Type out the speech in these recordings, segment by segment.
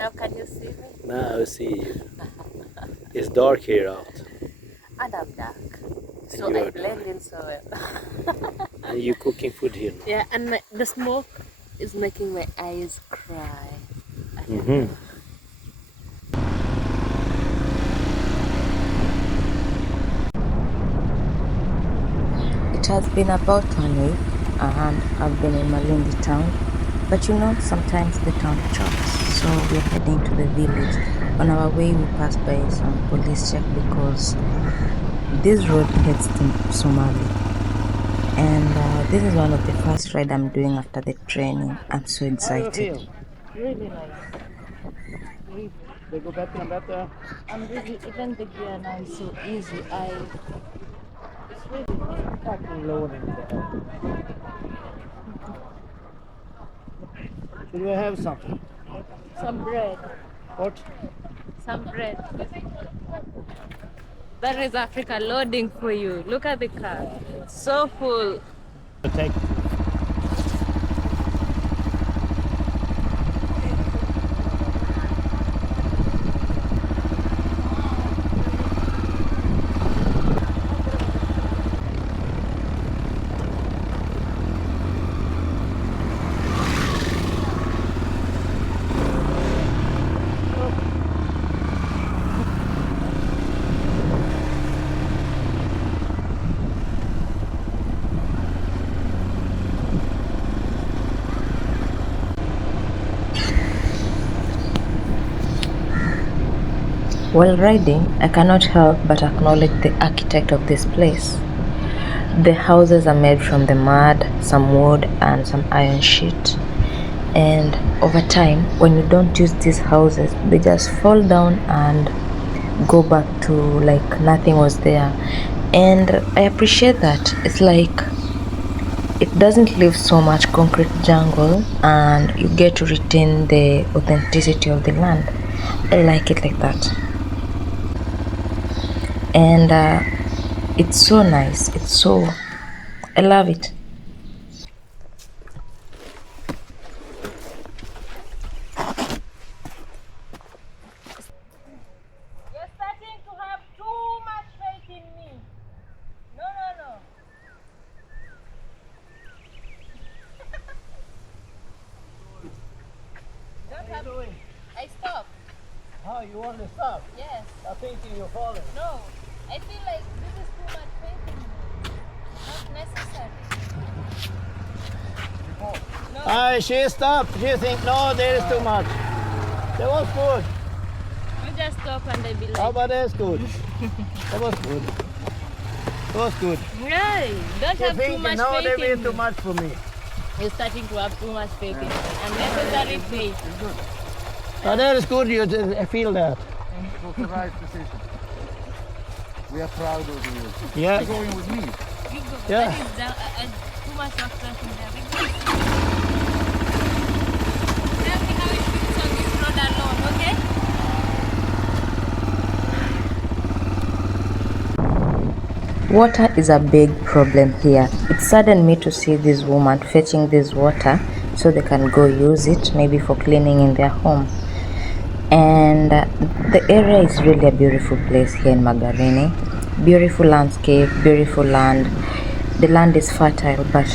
Now can you see me? Now I see you. It's dark here out. And I'm dark. And So you I are blend dark. in so well. And you're cooking food here now. Yeah, and the smoke is making my eyes cry. I don't Mm-hmm. know. It has been about 1 week and I've been in Malindi town. But you know, sometimes the town chops. So we're heading to the village. On our way, we passed by some police check because this road heads to Somali. And this is one of the first ride I'm doing after the training. I'm so excited. Really nice. Really. They go better and better. I'm really, even the gear now is so easy. It's really nice. Fucking loading there. Should we have something? Some bread. What? Some bread. That is Africa loading for you. Look at the car. So full. Take. While riding, I cannot help but acknowledge the architect of this place. The houses are made from the mud, some wood, and some iron sheet. And over time, when you don't use these houses, they just fall down and go back to like nothing was there. And I appreciate that. It's like it doesn't leave so much concrete jungle and you get to retain the authenticity of the land. I like it like that. And it's so nice. I love it. You're starting to have too much faith in me. No. Don't have. I stop. Oh, you want to stop? Yes. I'm thinking you're falling. No. I feel like this is too much faith in me. Not necessary. No. She stopped. She think no, there is too much. That was good. You just stop and I be like. How about that's good? That was good. That was good. Right. Don't She have too thinking much no, faith there in is too me. much for me. You're starting to have too much faith in me. Unnecessary faith. Oh, that is good. I feel that. It was the right decision. We are proud of you. Yeah. You're going with me. You go. Yeah. That is too much of trust in there. Tell me how it feels on this road alone, okay? Water is a big problem here. It saddened me to see this woman fetching this water so they can go use it, maybe for cleaning in their home. And the area is really a beautiful place here in Magarini. Beautiful landscape, beautiful land. The land is fertile, but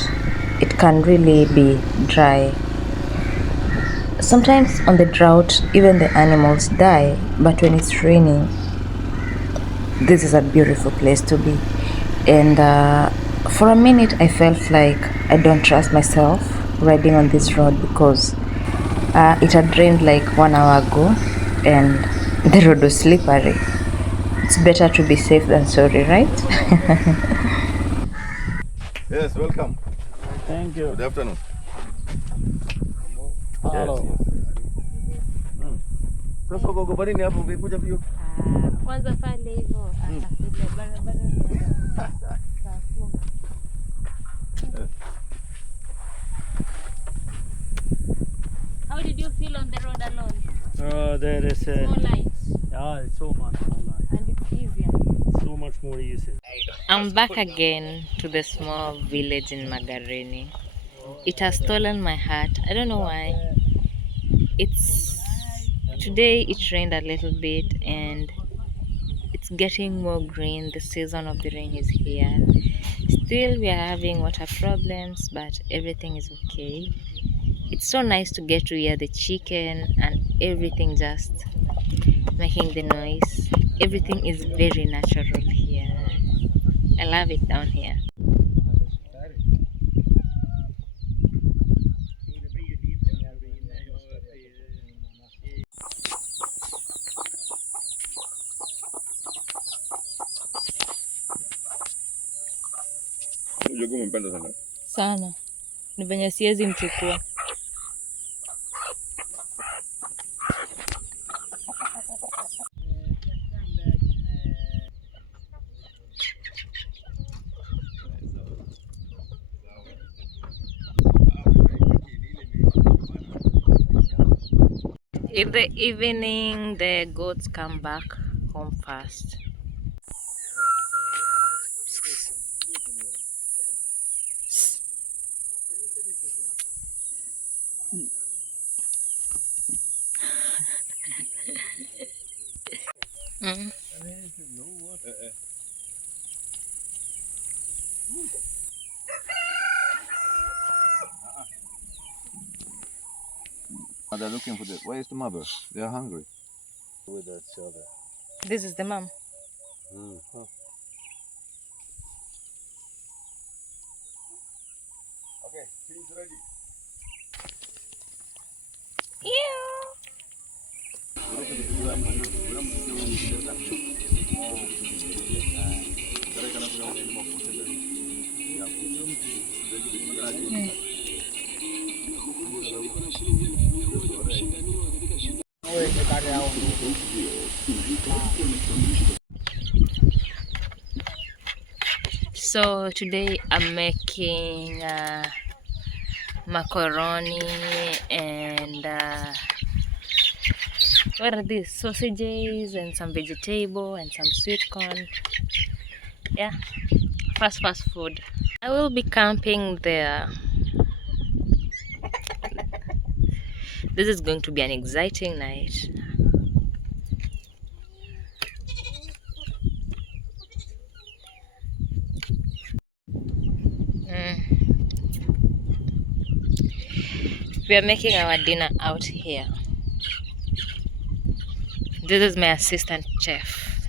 it can really be dry. Sometimes on the drought, even the animals die, but when it's raining, this is a beautiful place to be. And for a minute, I felt like I don't trust myself riding on this road because it had rained like 1 hour ago and the road was slippery. It's better to be safe than sorry, right? Yes, welcome. Thank you. Good afternoon. Hello. Sasa uko barini hapo ungekuja pia. Kwanza pale hivyo ile barabara ni How did you feel on the road alone? There is More lights yeah, it's so much more light. and it's easier. So much more easy. I'm back again to the small village in Magarini. It has stolen my heart. I don't know why. It's Today it rained a little bit and it's getting more green. The season of the rain is here. Still we are having water problems, but everything is okay. It's so nice to get to hear the chicken and everything just making the noise. Everything is very natural here. I love it down here. Jogoo umempenda sana. Sana. Ni venye siwezi mchukua. In the evening, the goats come back home fast. Mm. They're looking for the. Where is the mother? They are hungry. With each other. This is the mom. Huh. Okay, he's ready. So today I'm making macaroni and what are these? Sausages and some vegetable and some sweet corn. Yeah, fast food. I will be camping there. This is going to be an exciting night. We are making our dinner out here. This is my assistant chef.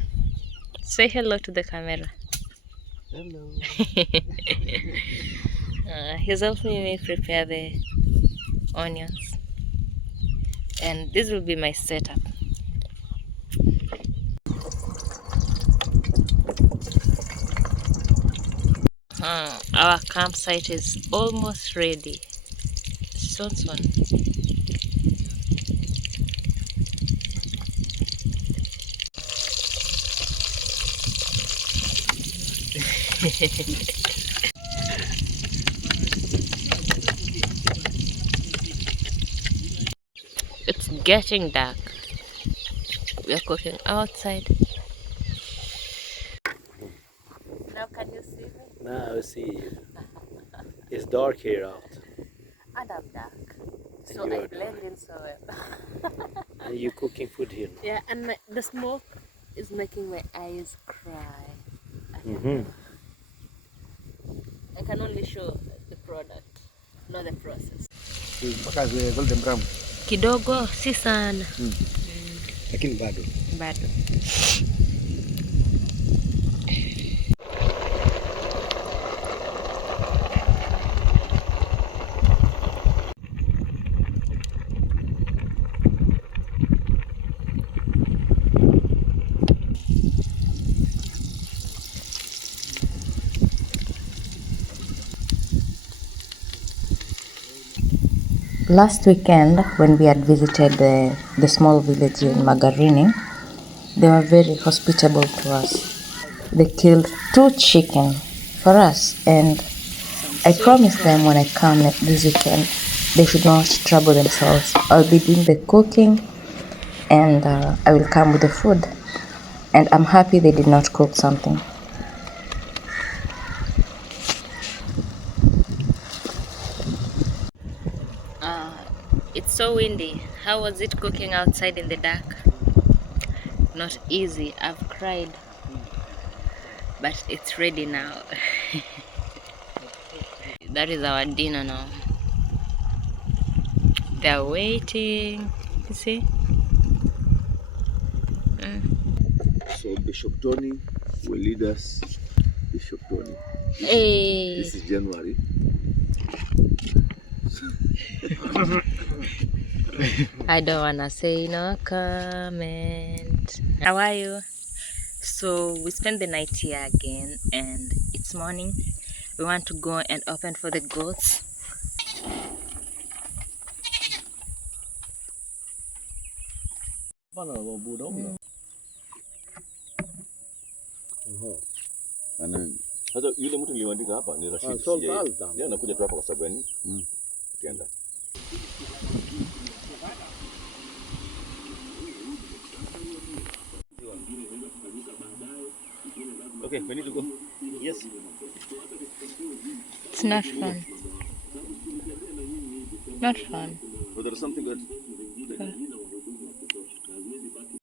Say hello to the camera. Hello. He's helping me prepare the onions. And this will be my setup. Our campsite is almost ready. Soon. It's getting dark. We are cooking outside. Now can you see me? Now I see you. It's dark here out. And I'm dark. So And you I are blend dark. in so well. And you cooking food here now. Yeah, and the smoke is making my eyes cry. I can only show the product, not the process. Makazi golden brown. Kidogo, si sana. Lakini bado. Bado. Last weekend, when we had visited the small village in Magarini, they were very hospitable to us. They killed 2 chicken for us, and I promised them when I come this weekend, they should not trouble themselves. I'll be doing the cooking, and I will come with the food. And I'm happy they did not cook something. It's so windy windy. How was it cooking outside in the dark? Not easy. I've cried, but it's ready now. That is our dinner now. They're waiting. You see? So Bishop Tony will lead us. Bishop Tony. Hey. This is January. I don't wanna say no comment. How are you? So we spent the night here again, and it's morning. We want to go and open for the goats. Sasa yule mtu niliandika hapa ni Rashid. Yeye anakuja tu hapa kwa sababu yani tukienda. Okay, we need to go. Yes. It's not fun. Not fun. But there's something good.